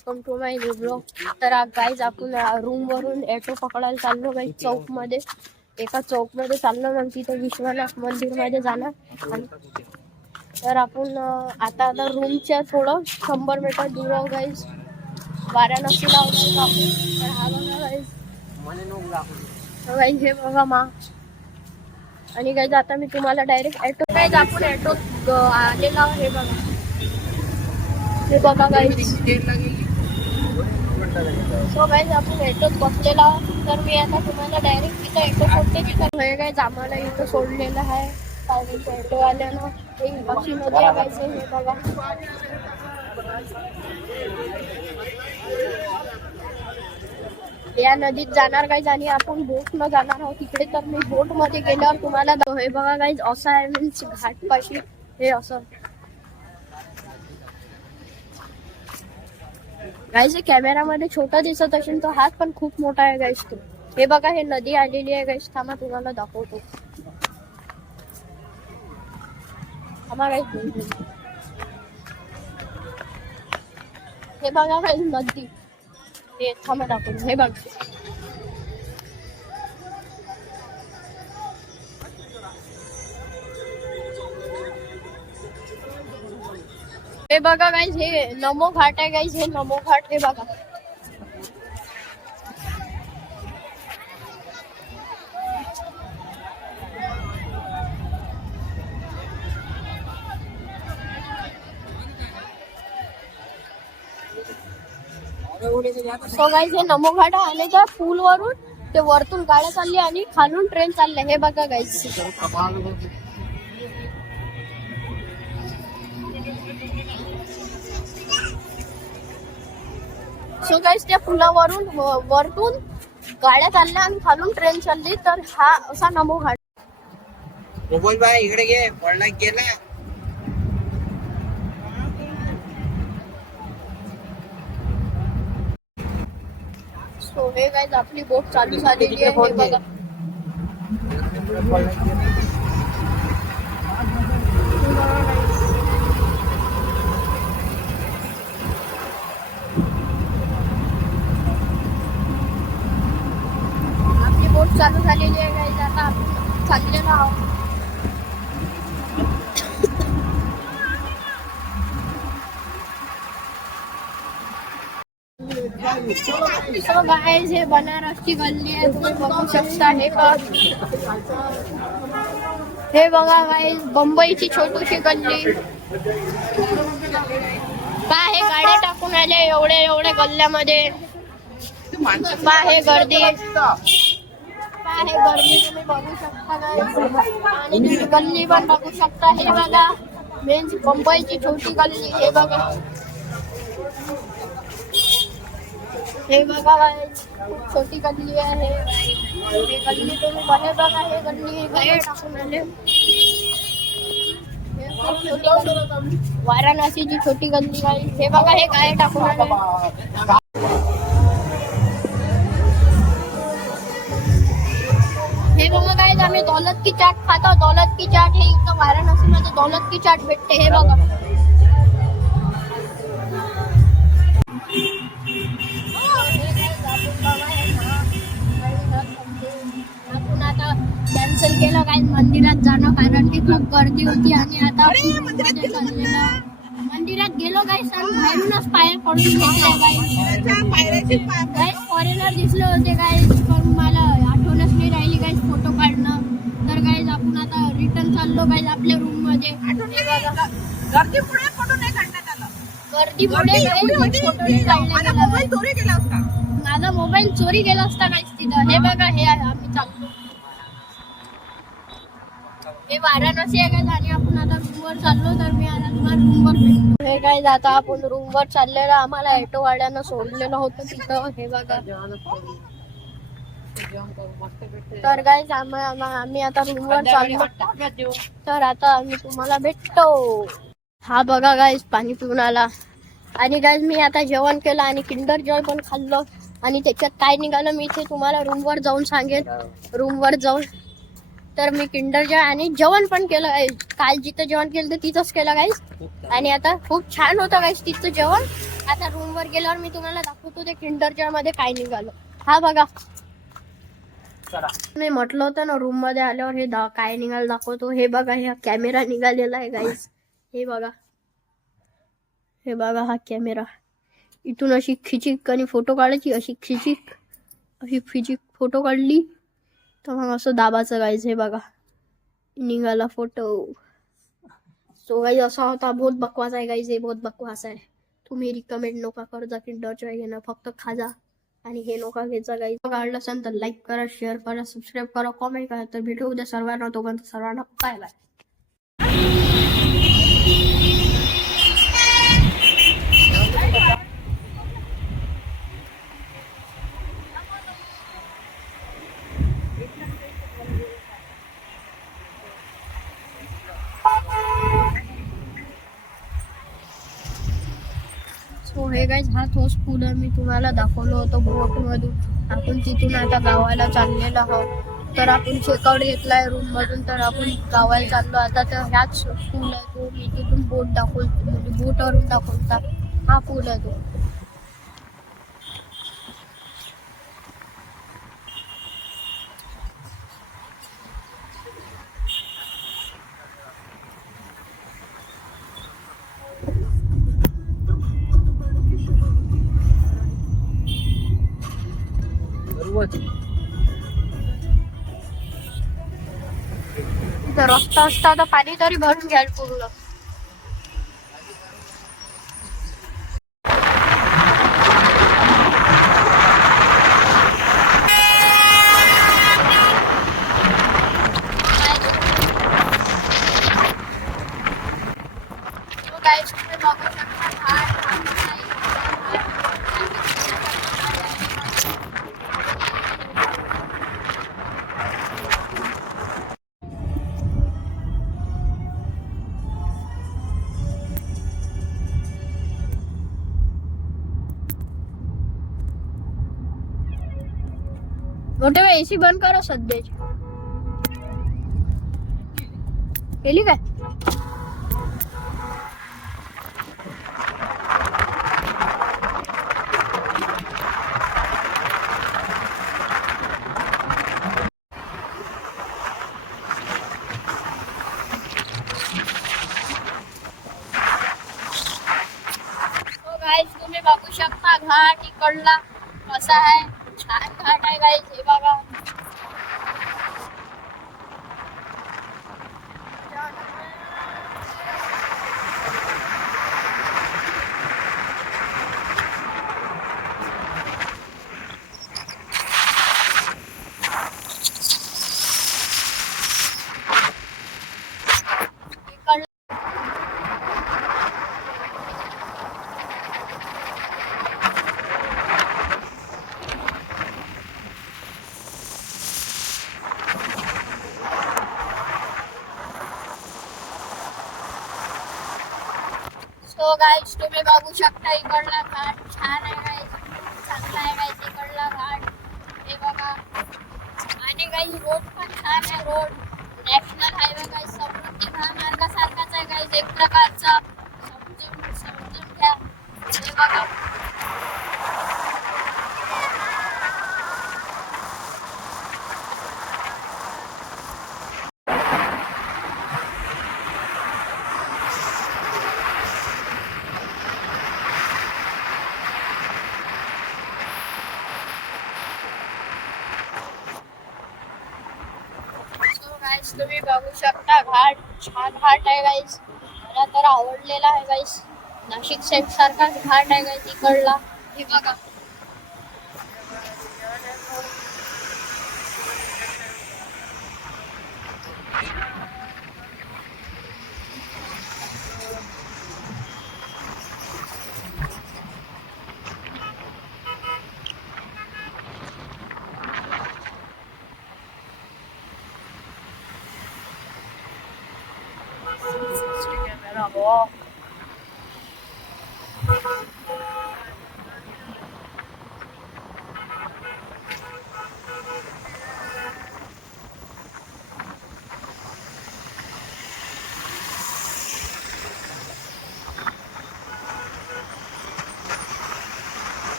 Welcome to my new blog. तर guys आपण room वरून ऑटो पकडायला चाललो गाईज चौक मध्ये. एका चौक मध्ये चाललो मग तिथे विश्वनाथ मंदिर मध्ये जाणार. तर आपण आता रूमच्या थोडं 100 मीटर दूर आहोत गाईज. वाराणसीला आहोत आपण. तर हा बघा गाईज, गाईज हे बघा मा. आणि गाईज आता मी तुम्हाला डायरेक्ट ऑटो गाईज आपण ऑटो आलेला हे बघा. हे बघा गाईज. सो गाईज आपण ऑटोत बसलेला. तर मी आता तुम्हाला डायरेक्ट इथं ऑटो सोडते तिथं हे गाईज आम्हाला इथं सोडलेलं आहे. काय बोलतो ऑटो आल्यानं हे अशी नदी आहे गाईज. हे बघा या नदीत जाणार गाईज आणि आपण बोट न जाणार आहोत तिकडे. तर मी बोट मध्ये गेल्यावर तुम्हाला हे बघा गाईज असं आहे मीन्स घाट पाशी हे असं गाईज. कॅमेरामध्ये छोटा दिसत असेल तो हात पण खूप मोठा आहे गाईज तो. हे बघा हे नदी आलेली आहे गाईज. थांबा तुम्हाला दाखवतो. थांबा गाईज. हे बघा गाईज नदी. हे थांबा दाखवतो. हे बघ हे बघा गाईज हे नमो घाट आहे गाईज. हे नमो घाट हे बघा. सो गाईज हे नमो घाट आहे आणि त्या पूल वरून ते वरतून गाड्या चालली आणि खालून ट्रेन चालल्या. हे बघा गाईज. सो गाईज त्या पुलावरून वरतून गाड्या चालल्या आणि खालून ट्रेन चालली. तर हा असा नमो घाट. इकडे घे पडला गेला. सो हे गाईज आपली बोट चालू झालेली आहे. हे बघा आपली बोट चालू झालेली आहे गाईज. आता आपण चाललेलो आहोत. सो गाईज हे बनारसची गल्ली आहे. तुम्ही बघू शकता. हे बघा गाईज बंबईची छोटीशी गल्ली. पहा हे गाड्या टाकून आले एवढे गल्ल्यामध्ये. पहा हे गर्दी. पहा हे गर्दी तुम्ही बघू शकता गाईज. आणि तुम्ही गल्ली पण बघू शकता. हे बघा मीन्स बंबईची छोटी गल्ली. हे बघा हे बघा गाईज खूप छोटी गल्ली आहे. हे गल्ली तुम्ही बने बघा. हे गल्ली गाड्या टाकून आले. वाराणसीची छोटी गल्ली गाईज. हे बघा हे गाड्या टाकून आले. हे बघा गाईज आम्ही दौलत की चाट खातो. दौलत की चाट हे इथं वाराणसीमध्ये दौलत की चाट भेटते. हे बघा आपण आता कॅन्सल केलं काय मंदिरात जाणं कारण की खूप गर्दी होती. आणि आता मंदिरात गेलो काय बाहेरूनच पाय पडून काय फॉरेनर दिसले होते काय. पण मला आठवणच नाही राहिली काय फोटो काढणं. तर काय आपण आता रिटर्न चाललो काय आपल्या रूम मध्ये. गर्दीमुळे फोटो नाही काढण्यात आला. माझा मोबाईल चोरी गेला असता काय तिथं. हे बघा हे आम्ही चाललो. हे वाराणसी आहे काय. आणि आपण आता रूमवर चाललो. तर मी आता तुम्हाला रूमवर भेटतो. हे काय आता आपण रूमवर चाललेलं. आम्हाला ऑटो वाड्यानं सोडलेलं होतं तिथं. हे बघा तर गाईज आम्ही आता रूमवर चाललो. तर आता आम्ही तुम्हाला भेटतो. हा बघा गाईज पाणी पिऊन आला. आणि गाईज मी आता जेवण केलं आणि किंडर जॉय पण खाल्लं. आणि त्याच्यात काय निघालं मी इथे तुम्हाला रूमवर जाऊन सांगेन. रूमवर जाऊन तर मी किंडर जॉय आणि जेवण पण केलं गाईज. काल जिथं जेवण केलं तर तिथंच केलं गाईज. आणि आता खूप छान होतं गाईज तिथं जेवण. आता रूम वर गेल्यावर मी तुम्हाला दाखवतो ते किंडर जॉय मध्ये काय निघालं. हा बघा, मी म्हटलं होतं ना रूम मध्ये आल्यावर हे काय निघालं दाखवतो. हे बघा, हा कॅमेरा निघालेला आहे गाईज. हे बघा, हे बघा हा कॅमेरा. इथून अशी खिचिक आणि फोटो काढायची, अशी खिचिक फोटो काढली तर मग असं दाबाचं गाईज. हे बघा निघाला फोटो. सो गाईज असा होता. बहुत बकवास आहे गाईज, हे बहुत बकवास आहे. तुम्ही रिकमेंड नका करता किंडर जॉय घेणं, फक्त खाजा आणि हे नका घ्यायचा गाईज. आवडलं असेल तर लाईक करा, शेअर करा, सबस्क्राईब करा, कॉमेंट करा. तर भेटू उद्या सर्वांना. तोपर्यंत सर्वांना बाय बाय. सो हे गाईज, हा तोच पूल मी तुम्हाला दाखवलं होतं बोट मधून. आपण तिथून आता गावाला चाललेलो आहोत. तर आपण चेकआउट घेतलाय रूम मधून, तर आपण गावाला चाललो आता. तर ह्याच पूल आहे तो. मी तिथून बोट दाखवतो, म्हणजे बोटवरून दाखवता हा पूल आहे तो. इथं रस्ता असता तर पाणी तरी भरून घ्यायला पूर्ण. गाईज तुम्ही बघू शकता मोठे एसी बंद करा सध्याची. केली काय? तुम्ही बघू शकता घाट इकडला कसा आहे. छान घाट आहे गाईज. हे बघा, सो गाईज तुम्ही बघू शकता इकडला घाट छान आहे गाईज, चांगला आहे गाईज इकडला घाट. हे बघा, आणि गाईज रोड पण छान आहे. रोड नॅशनल हायवे गाईज, समृद्धी महामार्गासारखाच आहे गाईज, एक प्रकारचा. समजून घ्या. हे बघा, तुम्ही बघू शकता घाट छान घाट आहे गाईज. मला तर आवडलेला आहे गाईज. नाशिक साईड सारखाच घाट आहे गाईज इकडला. हे बघा,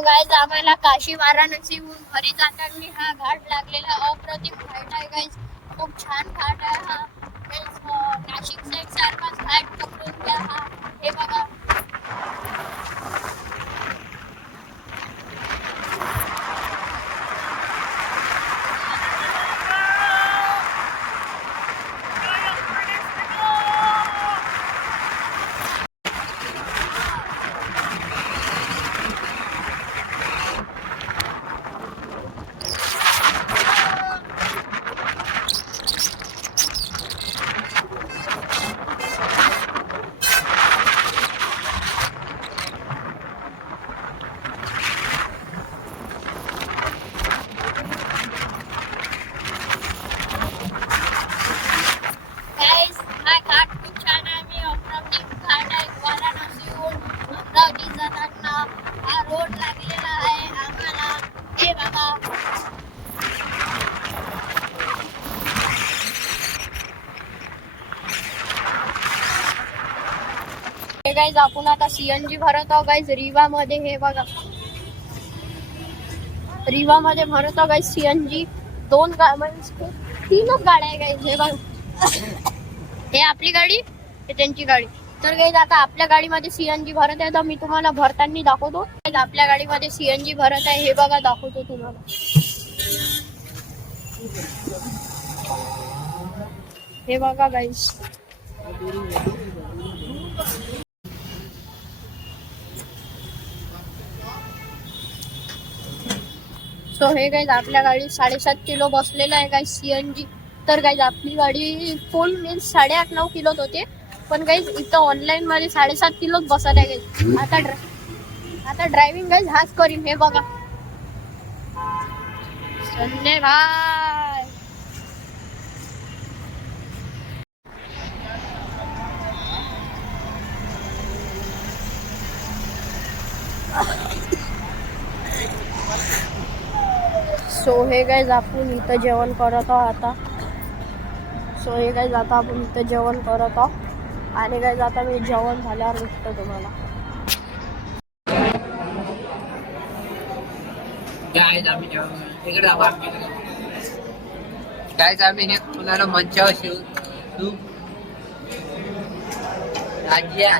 सो गाईज आम्हाला काशी वाराणसीहून घरी जाताना हा घाट लागलेला अप्रतिम घाट आहे गाईज. खूप छान घाट आहे हा. नाशिक साईड सारखाच घाट पकडून घ्या हा. हे बघा. गाईज हा घाट खूप छान आहे. मी अप्रतिम घाट आहे. वाराणसीहून अमरावती जाताना हा रोड लागलेला आहे आम्हाला. हे बघा. हे गाईज आपण आता सीएनजी भरत आहोत गाईज रिवा मध्ये. हे बघा रिवा मध्ये भरत आहोत गाईज सीएनजी. दोन म्हणजे 3च गाड्या आहे गाईज. हे बघा हे आपली गाडी, हे त्यांची गाडी. तर गाईज आता आपल्या गाडीमध्ये सीएनजी भरत आहे तर मी तुम्हाला भरताना दाखवतो. आपल्या गाडीमध्ये सीएनजी भरत आहे हे बघा, दाखवतो तुम्हाला. हे बघा गाईज. सो हे गाईज आपल्या गाडी 7.5 किलो बसलेलं आहे गाईज सीएनजी. तर गाईज आपली गाडी फुल मीन्स 8.5-9 किलोत होते, पण गाईज इथं ऑनलाईन मध्ये 7.5 किलोच बसत आहे गाईज. आता ड्रायव्हिंग गाईज हाच करीन. हे बघा संजय भाई. सो हे गाईज आपण इथं जेवण करत आहोत आता. सो हे गाईज आता आपण इथं जेवण करत आहोत आणि गाईज आता मी जेवण झाल्यावर भेटतो तुम्हाला. गाईज आम्ही पुन्हा मंचावर शिवू.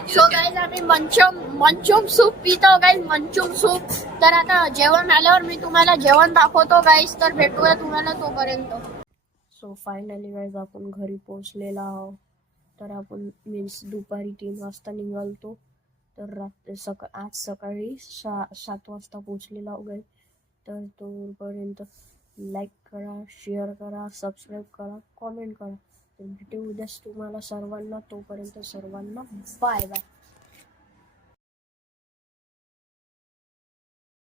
सो गाईज आम्ही मंचूम सूप पितो गाईज. मंचूम सूप. तर आता जेवण आल्यावर मी तुम्हाला जेवण दाखवतो गाईज. तर भेटूया तुम्हाला तोपर्यंत. सो फायनली गाईज आपण घरी पोहोचलेला आहोत. तर आपण मीन्स दुपारी 3 वाजता निघालतो. तर आज सकाळी 7 वाजता पोहोचलेला आहोत गाईज. तर तोपर्यंत लाईक करा, शेअर करा, सबस्क्राईब करा, कॉमेंट करा. तर भेटू उद्याच तुम्हाला सर्वांना. तोपर्यंत सर्वांना बाय बाय.